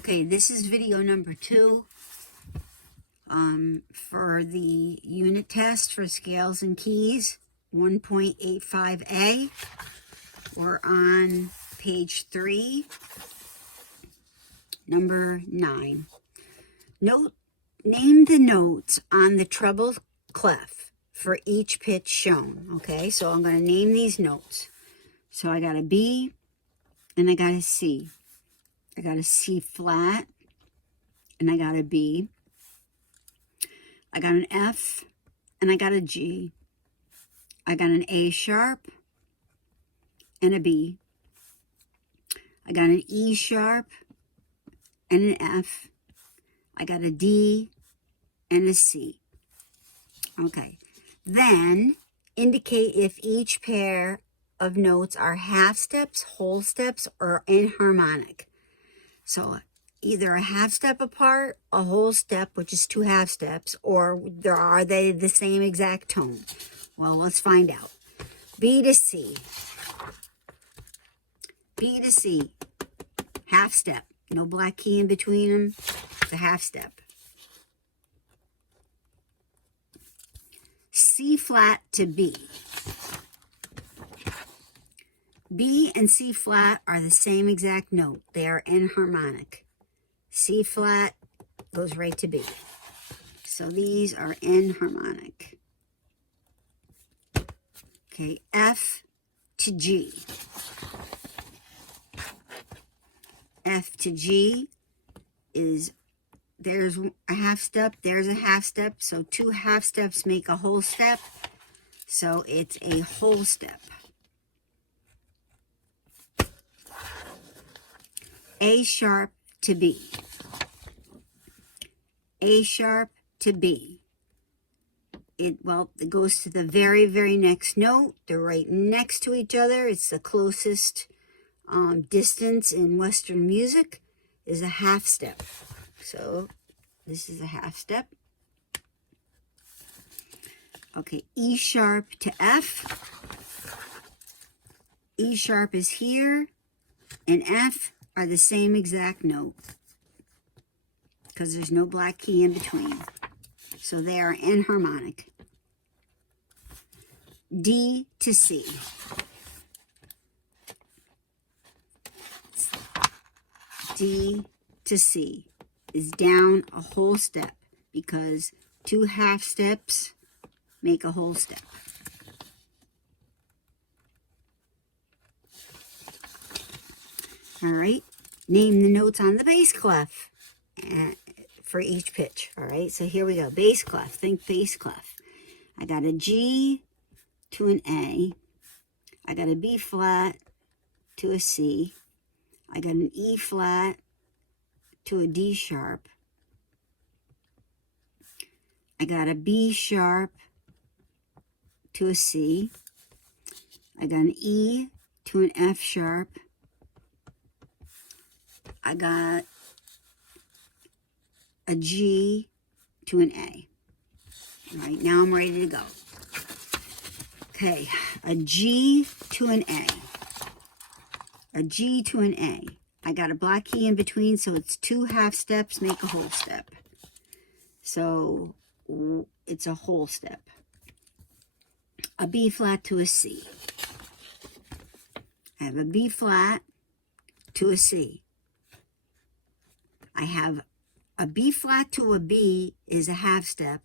Okay, this is video number 2 for the unit test for scales and keys 1.85a. We're on page 3, number 9. Name the notes on the treble clef for each pitch shown. Okay, so I'm going to name these notes. So I got a B and I got a C. I got a C flat and I got a B. I got an F and I got a G. I got an A sharp and a B. I got an E sharp and an F. I got a D and a C. Okay. Then indicate if each pair of notes are half steps, whole steps, or enharmonic. So either a half step apart, a whole step, which is 2 half steps, or are they the same exact tone? Well, let's find out. B to C. B to C. Half step. No black key in between them. It's a half step. C flat to B. B and C flat are the same exact note. They are enharmonic. C flat goes right to B. So these are enharmonic. Okay, F to G. F to G is, there's a half step, there's a half step. So 2 half steps make a whole step. So it's a whole step. A sharp to B. A sharp to B. It goes to the very, very next note. They're right next to each other. It's the closest distance in Western music is a half step. So this is a half step. Okay, E sharp to F. E sharp is here, and F are the same exact note because there's no black key in between. So they are enharmonic. D to C. D to C is down a whole step because 2 half steps make a whole step. All right, name the notes on the bass clef for each pitch. All right, so here we go. Bass clef, think bass clef. I got a G to an A. I got a B flat to a C. I got an E flat to a D sharp. I got a B sharp to a C. I got an E to an F sharp. I got a G to an A. All right, now I'm ready to go. Okay, a G to an A. A G to an A. I got a black key in between, so it's 2 half steps make a whole step. So it's a whole step. A B flat to a C. I have a B flat to a C. I have a B flat to a B is a half step.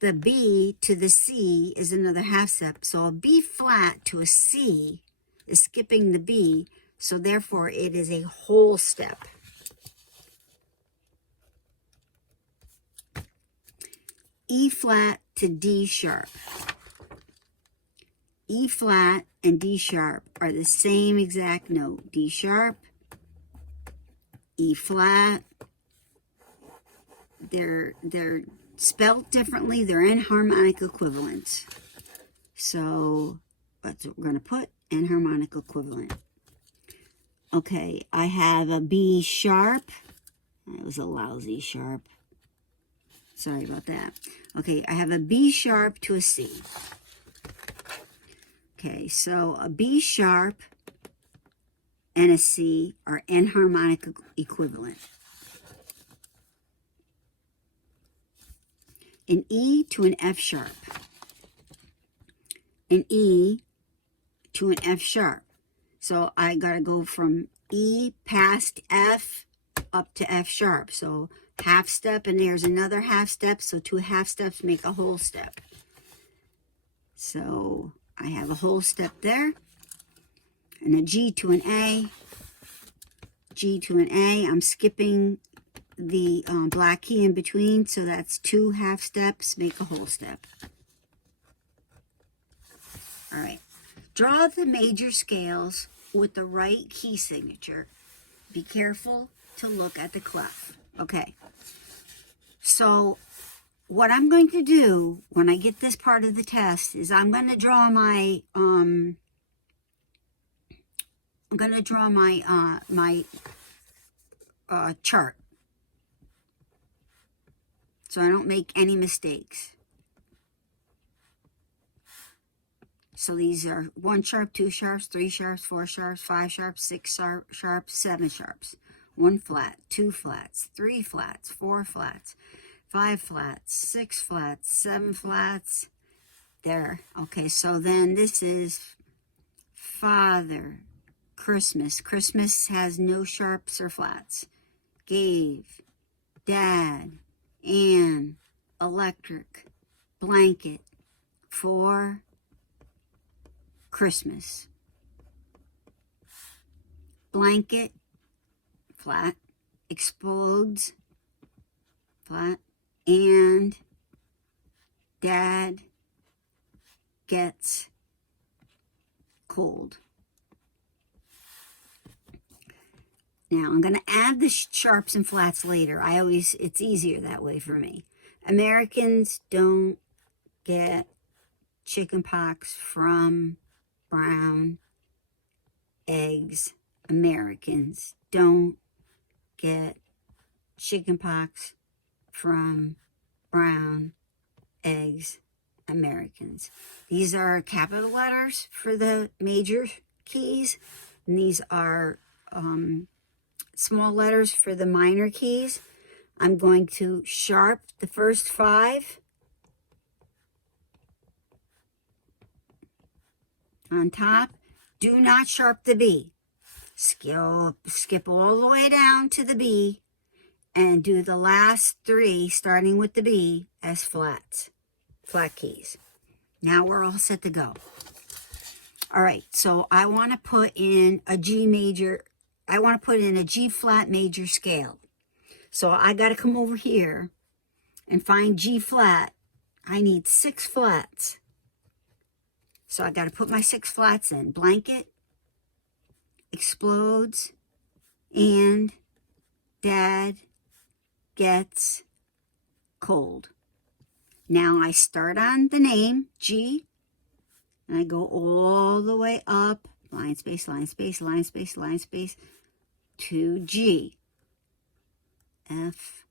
The B to the C is another half step. So a B flat to a C is skipping the B. So therefore it is a whole step. E flat to D sharp. E flat and D sharp are the same exact note. D sharp, E flat. They're spelt differently. They're enharmonic equivalents. So that's what we're going to put, enharmonic equivalent. Okay, I have a B sharp. That was a lousy sharp. Sorry about that. Okay, I have a B sharp to a C. Okay, so a B sharp and a C are enharmonic equivalent. An E to an F sharp. An E to an F sharp. So I got to go from E past F up to F sharp. So half step, and there's another half step. So 2 half steps make a whole step. So I have a whole step there. And a G to an A. G to an A. I'm skipping the black key in between. So that's 2 half steps, make a whole step. All right. Draw the major scales with the right key signature. Be careful to look at the clef. Okay. So what I'm going to do when I get this part of the test is I'm going to draw my chart, so I don't make any mistakes. So these are 1 sharp, 2 sharps, 3 sharps, 4 sharps, 5 sharps, 6 sharps, 7 sharps. 1 flat, 2 flats, 3 flats, 4 flats, 5 flats, 6 flats, 7 flats. There. Okay, so then this is Father, Christmas. Christmas has no sharps or flats. Gave, Dad, Ann, electric, blanket, for Christmas. Blanket, flat, explodes, flat, and Dad gets cold. Now I'm going to add the sharps and flats later. It's easier that way for me. Americans don't get chickenpox from brown eggs. Americans don't get chickenpox from brown eggs. Americans. These are capital letters for the major keys, and these are small letters for the minor keys. I'm going to sharp the first 5 on top. Do not sharp the B. Skip all the way down to the B and do the last 3, starting with the B, as flats, flat keys. Now we're all set to go. All right, so I want to put in a G major. I want to put in a G flat major scale. So I got to come over here and find G flat. I need 6 flats. So I got to put my 6 flats in. Blanket, explodes, and Dad gets cold. Now I start on the name, G, and I go all the way up, line space, line space, line space, line space, to G. F,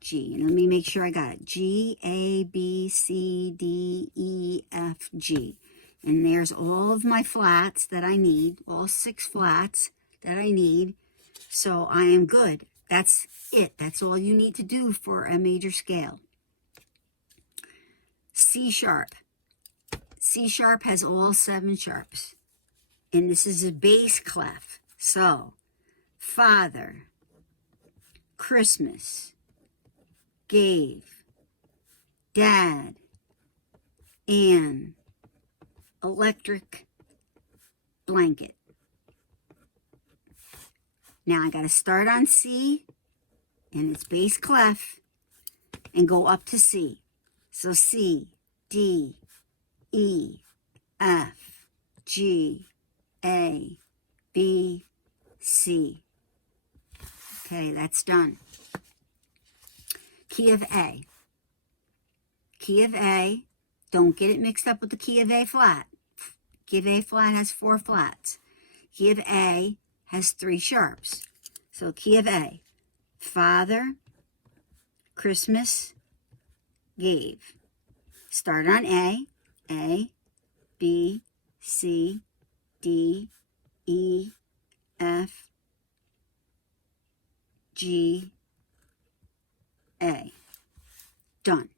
G. And let me make sure I got it. G, A, B, C, D, E, F, G. And there's all of my flats that I need, all 6 flats that I need. So I am good. That's it. That's all you need to do for a major scale. C sharp. C sharp has all 7 sharps. And this is a bass clef. So, Father, Christmas, gave, Dad, Ann, electric, blanket. Now I got to start on C, and it's bass clef, and go up to C. So C, D, E, F, G, A, B, C. Okay, that's done. Key of A. Key of A, don't get it mixed up with the key of A flat. Key of A flat has 4 flats. Key of A has 3 sharps. So key of A, Father, Christmas, gave. Start on A, B, C, D, E, F, G, A. Done.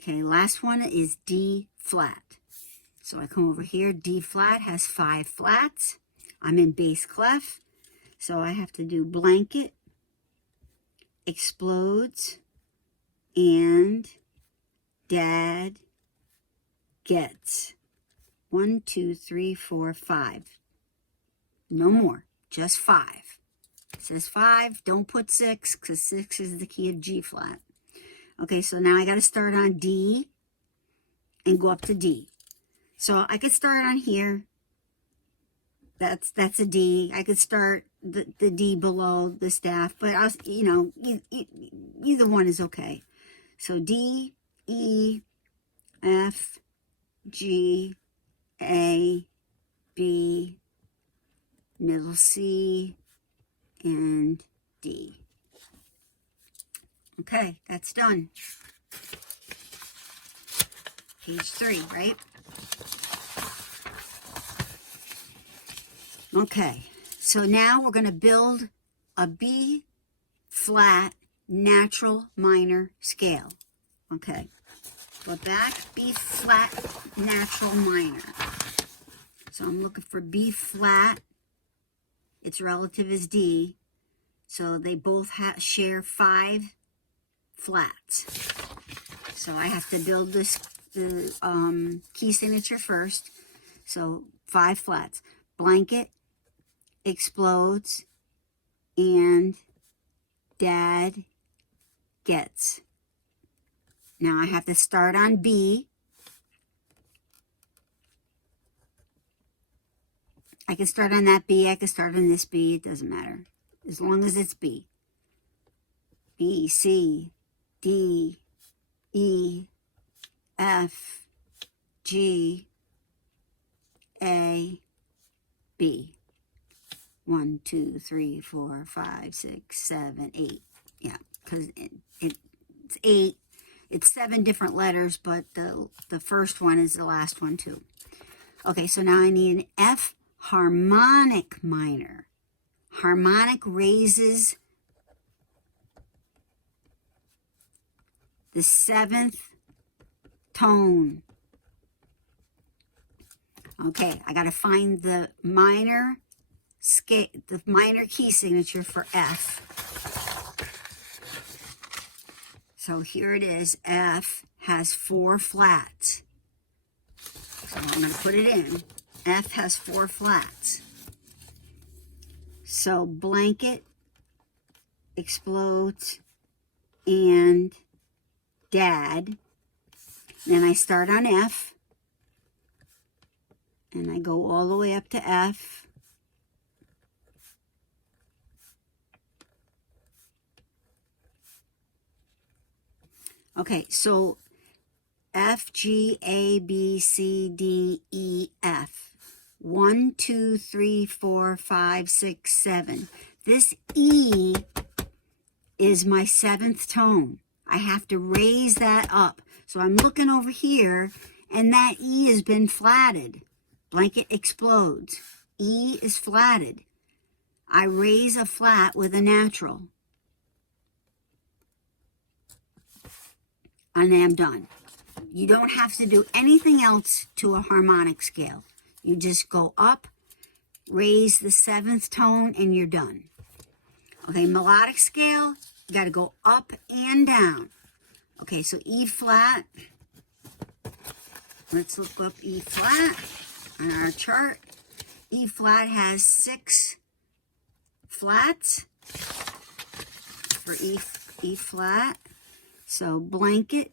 Okay, last one is D flat. So I come over here, D flat has 5 flats. I'm in bass clef, so I have to do blanket, explodes, and dad gets. 1, 2, 3, 4, 5. No more, just 5. It says 5, don't put 6, because 6 is the key of G flat. Okay, so now I got to start on D and go up to D. So I could start on here. That's a D. I could start the D below the staff, but I was, either one is okay. So D, E, F, G, A, B, middle C, and D. Okay, that's done. Page 3, right? Okay, so now we're going to build a B flat natural minor scale. Okay, go back, B flat natural minor. So I'm looking for B flat. Its relative is D. So they both share 5 flats. So I have to build the key signature first. So 5 flats. Blanket, explodes, and dad gets. Now I have to start on B. I can start on that B. I can start on this B. It doesn't matter. As long as it's B. B, C, D, E, F, G, A, B. 1, 2, 3, 4, 5, 6, 7, 8. Yeah, because it's 8. It's 7 different letters, but the first one is the last one too. Okay, so now I need an F harmonic minor. Harmonic raises the 7th tone. Okay, I got to find the minor scale, the minor key signature for F. So here it is. F has 4 flats. So I'm going to put it in. F has 4 flats. So blanket, explodes, and dad. Then I start on F. And I go all the way up to F. Okay, so F, G, A, B, C, D, E, F. 1, 2, 3, 4, 5, 6, 7. This E is my 7th tone. I have to raise that up. So I'm looking over here, and that E has been flatted. Blanket explodes. E is flatted. I raise a flat with a natural. And I'm done. You don't have to do anything else to a harmonic scale. You just go up, raise the 7th tone, and you're done. Okay, melodic scale, you got to go up and down. Okay, so E flat. Let's look up E flat on our chart. E flat has 6 flats for E flat. So blanket,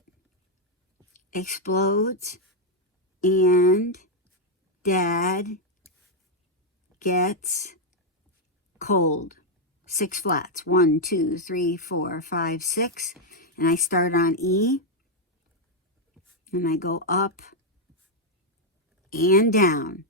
explodes, and dad gets cold. 6 flats. 1, 2, 3, 4, 5, 6. And I start on E. And I go up and down.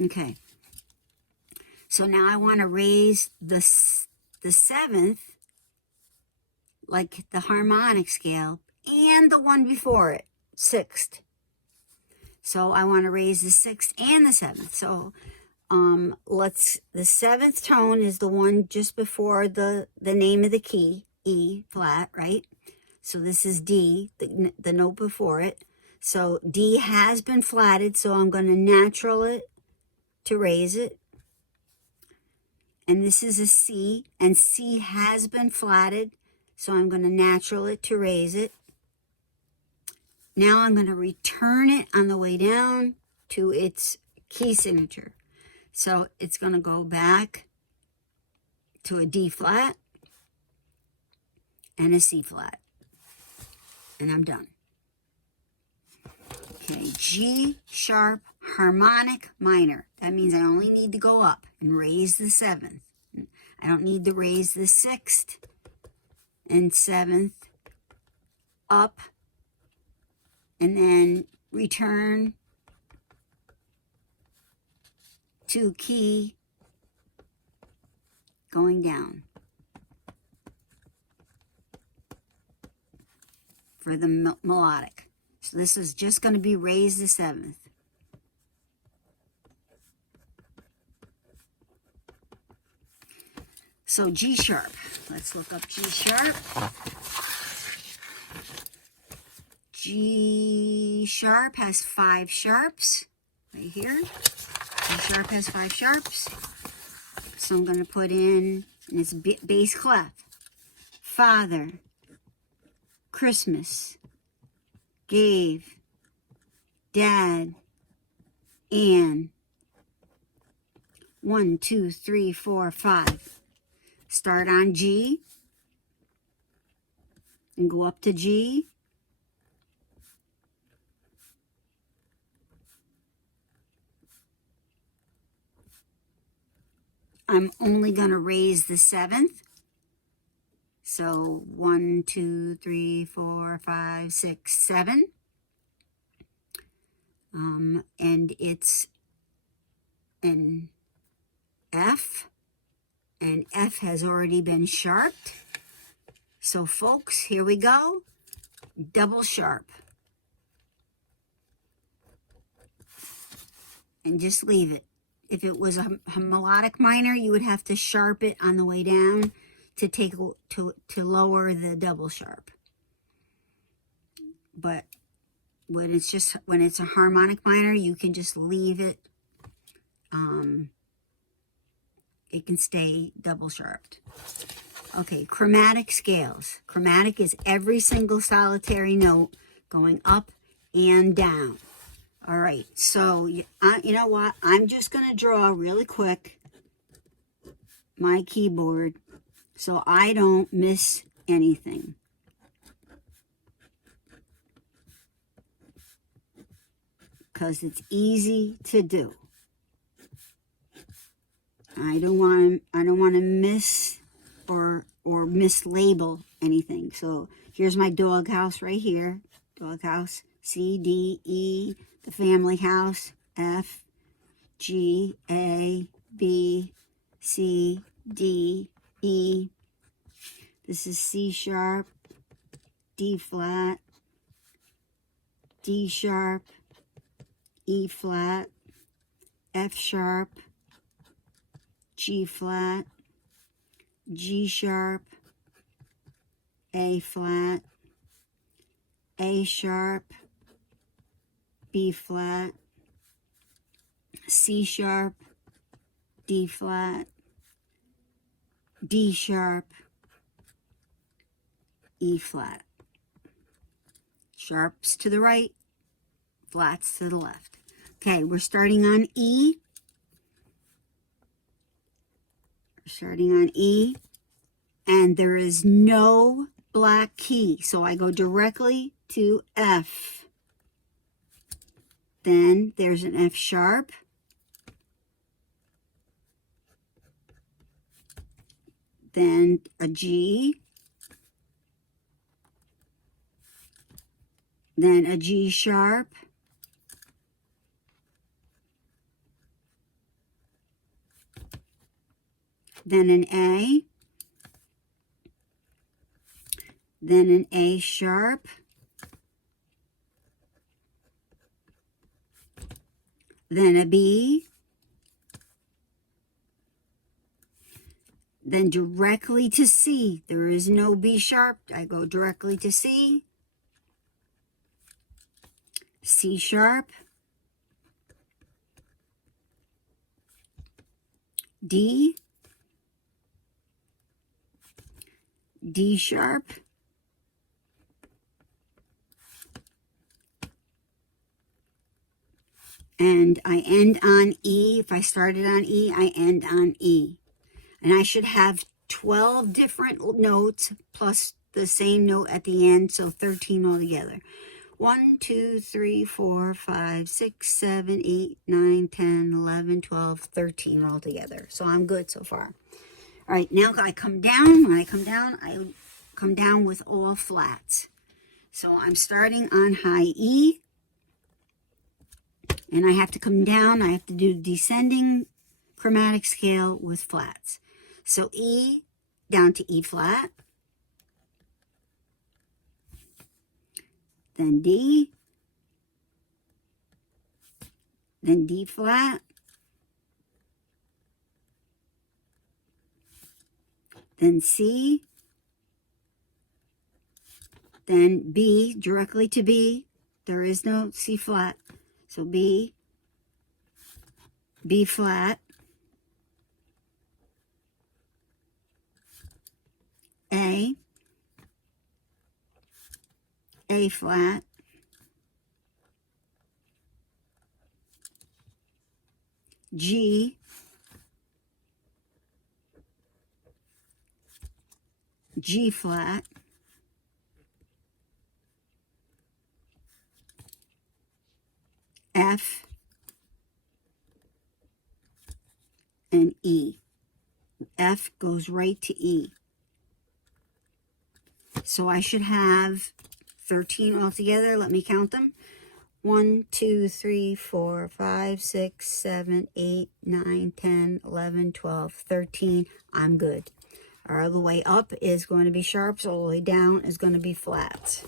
Okay. So now I want to raise the 7th, like the harmonic scale, and the one before it, 6th. So I want to raise the 6th and the 7th. So the 7th tone is the one just before the name of the key, E flat, right? So this is D, the note before it. So D has been flatted, so I'm going to natural it to raise it. And this is a C, and C has been flatted, so I'm going to natural it to raise it. Now I'm going to return it on the way down to its key signature. So it's going to go back to a D flat and a C flat. And I'm done. Okay, G sharp harmonic minor. That means I only need to go up and raise the 7th. I don't need to raise the 6th and 7th up and then return to key going down for the melodic. So this is just going to be raise the 7th. So G sharp. Let's look up G sharp. G sharp has 5 sharps right here. G sharp has 5 sharps. So I'm going to put in its bass clef. Father, Christmas, gave, dad, and 1, 2, 3, 4, 5. Start on G and go up to G. I'm only going to raise the 7th. So 1, 2, 3, 4, 5, 6, 7. And it's an F. And F has already been sharped. So folks, here we go. Double sharp. And just leave it. If it was a melodic minor, you would have to sharp it on the way down to lower the double sharp. But when it's a harmonic minor, you can just leave it. It can stay double sharped. Okay, chromatic scales. Chromatic is every single solitary note going up and down. All right, so you know what? I'm just going to draw really quick my keyboard so I don't miss anything. Because it's easy to do. I don't want to miss or mislabel anything. So here's my doghouse right here. Doghouse, C, D, E, the family house, F, G, A, B, C, D, E. This is C sharp, D flat, D sharp, E flat, F sharp, G flat, G sharp, A flat, A sharp, B flat, C sharp, D flat, D sharp, E flat. Sharps to the right, flats to the left. Okay, we're starting on E. Starting on E, and there is no black key, so I go directly to F. Then there's an F sharp, then a G, then a G sharp, then an A, then an A sharp, then a B, then directly to C. There is no B sharp. I go directly to C, C sharp, D, D sharp, and I end on E. If I started on E, I end on E. And I should have 12 different notes plus the same note at the end, so 13 altogether. 1, 2, 3, 4, 5, 6, 7, 8, 9, 10, 11, 12, 13 altogether. So I'm good so far. All right, now I come down. When I come down with all flats. So I'm starting on high E, and I have to come down. I have to do descending chromatic scale with flats. So E down to E flat, then D, then D flat, then C, then B, directly to B. There is no C flat. So B, B flat, A flat, G, G flat, F, and E. F goes right to E. So I should have 13 altogether. Let me count them. 1, 2, 3, 4, 5, 6, 7, 8, 9, 10, 11, 12, 13. I'm good. All the way up is going to be sharps. All the way down is going to be flats.